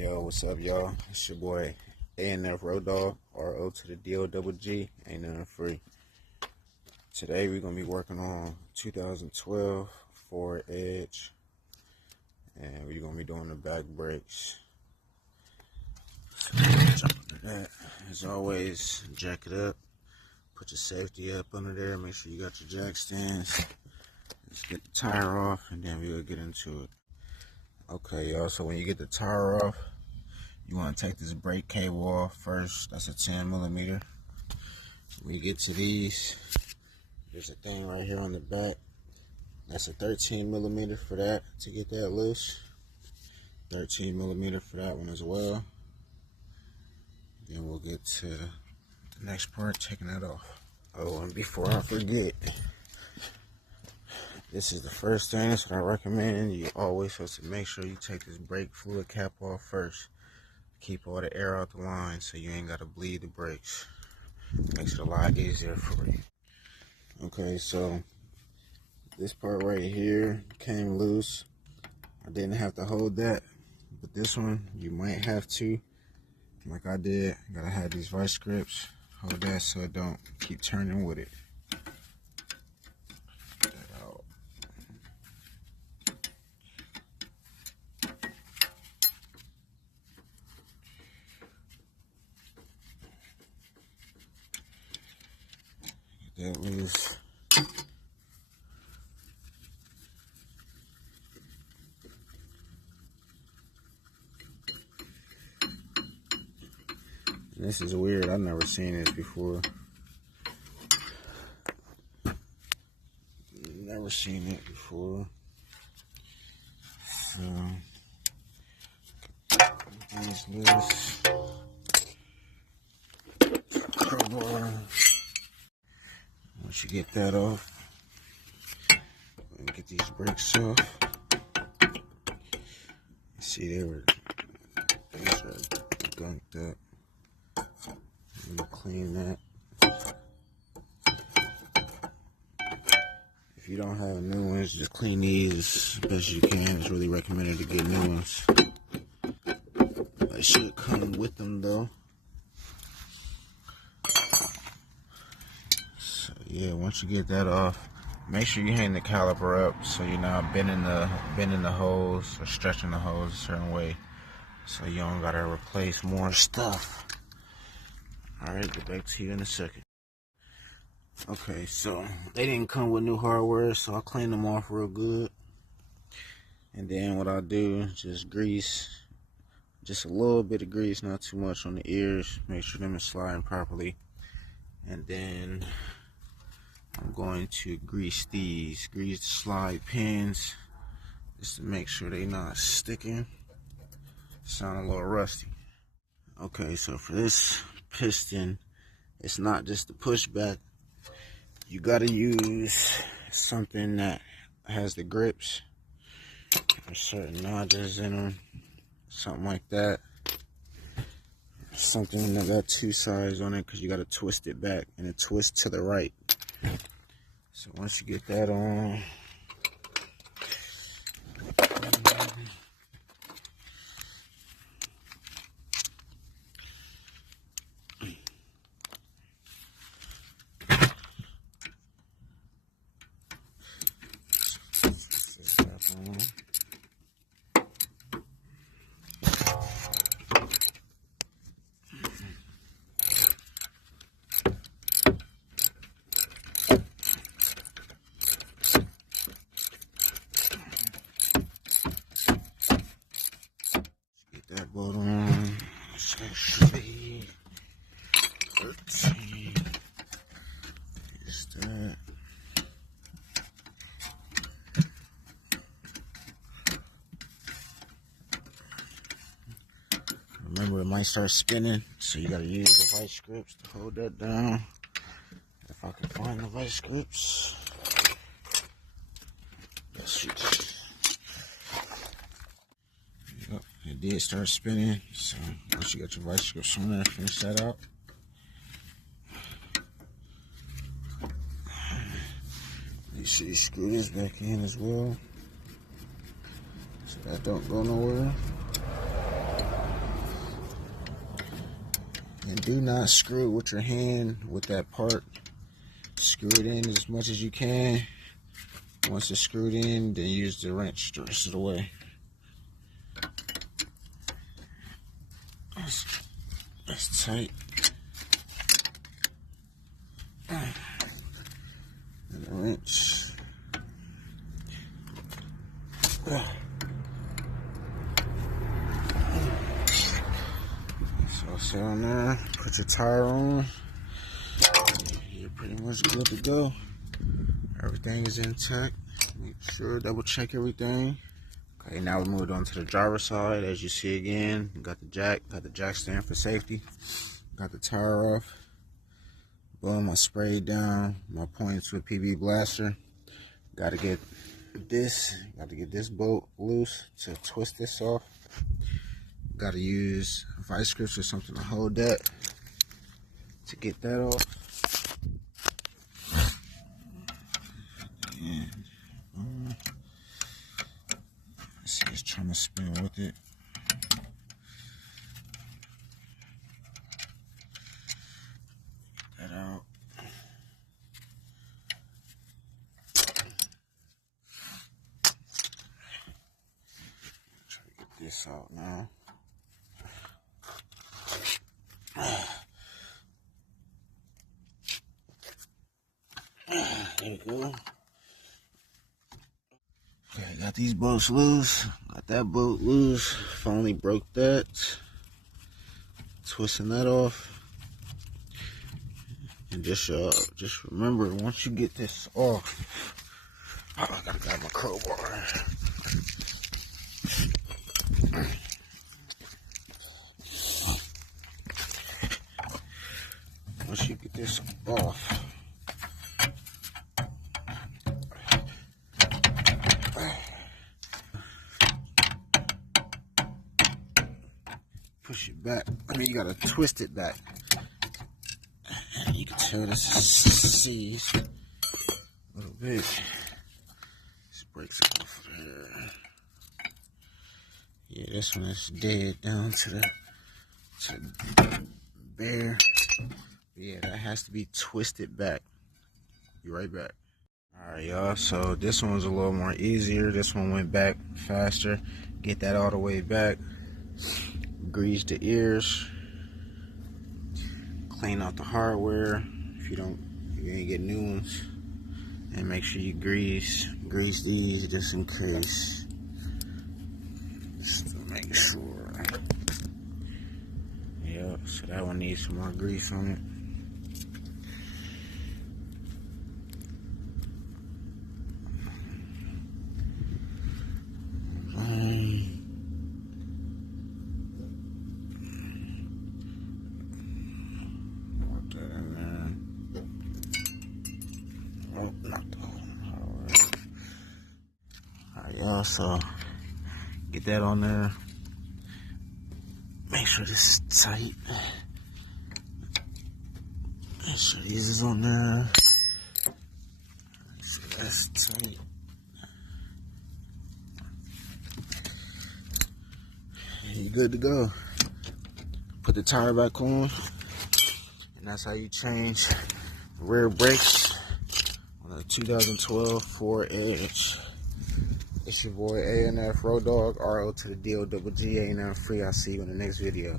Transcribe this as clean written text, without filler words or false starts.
Yo, what's up, y'all? It's your boy A&F Road Dog, R-O to the D-O-G-G, ain't nothing free. Today we're going to be working on 2012 Ford Edge, and we're going to be doing the back brakes. So, jump into that. As always, jack it up, put your safety up under there, make sure you got your jack stands. Let's get the tire off, and then we'll get into it. Okay, y'all, so when you get the tire off, you want to take this brake cable off first. That's a 10 millimeter. When you get to these, there's a thing right here on the back. That's a 13 millimeter for that, to get that loose. 13 millimeter for that one as well. Then we'll get to the next part, taking that off. Oh, and before I forget, this is the first thing that I recommend. You always have to make sure you take this brake fluid cap off first. Keep all the air out the line so you ain't got to bleed the brakes. Makes it a lot easier for you. Okay, so this part right here came loose. I didn't have to hold that, but this one you might have to, like I did. Gotta have these vice grips. Hold that so it don't keep turning with it. Get that out. Get that loose. This is weird. I've never seen this before. Never seen it before. So, these loose. Crowbar. Once you get that off, and get these brakes off. See, these are gunked up. I'm gonna clean that. If you don't have new ones, just clean these as best you can. It's really recommended to get new ones. It should come with them though. So yeah, once you get that off, make sure you hang the caliper up so you're not bending the hose or stretching the hose a certain way, so you don't gotta replace more stuff. Alright, get back to you in a second. Okay, so they didn't come with new hardware, so I'll clean them off real good. And then what I'll do is just grease, just a little bit of grease, not too much on the ears. Make sure them are sliding properly. And then I'm going to grease the slide pins, just to make sure they're not sticking. Sound a little rusty. Okay, so for this piston, it's not just the pushback. You gotta use something that has the grips. There's certain notches in them, something like that. Something that got two sides on it, because you gotta twist it back, and it twists to the right. So once you get that on, that bolt on. So it should be 13. Here's that. Remember, it might start spinning, so you gotta use the vice grips to hold that down. If I can find the vice grips. Yes, shoot. It did start spinning, so once you got your vice grips on there, finish that out. You see, screw this back in as well, so that don't go nowhere. And do not screw it with your hand with that part. Screw it in as much as you can. Once it's screwed in, then use the wrench the rest of the way. That's tight. And the wrench. So sit on there, put your tire on. You're pretty much good to go. Everything is intact. Make sure double check everything. Okay, now we moved on to the driver's side. As you see again, got the jack stand for safety. Got the tire off. Boom, I sprayed down my points with PB Blaster. Gotta get this bolt loose to twist this off. Gotta use vice grips or something to hold that to get that off. And, see, it's trying to spin with it. Get that out. Try to get this out now. There we go. Okay, got these bolts loose. Got that bolt loose. Finally broke that. Twisting that off. And just remember, once you get this off, I gotta grab my crowbar. Once you get this off, push it back. I mean, you gotta twist it back. And you can tell this is seized a little bit. This breaks it off there. Yeah, this one is dead down to the bare. Yeah, that has to be twisted back. Be right back. Alright, y'all, so this one was a little more easier. This one went back faster. Get that all the way back. Grease the ears. Clean out the hardware if you ain't get new ones. And make sure you grease these just in case. Just to make sure. Yeah, so that one needs some more grease on it. Y'all, so get that on there. Make sure this is tight. Make sure this is on there. Make sure that's tight. And you're good to go. Put the tire back on, and that's how you change rear brakes on a 2012 Ford Edge. It's your boy ANF Road Dog, RO to the DOGG, ain't nothing free. I'll see you in the next video.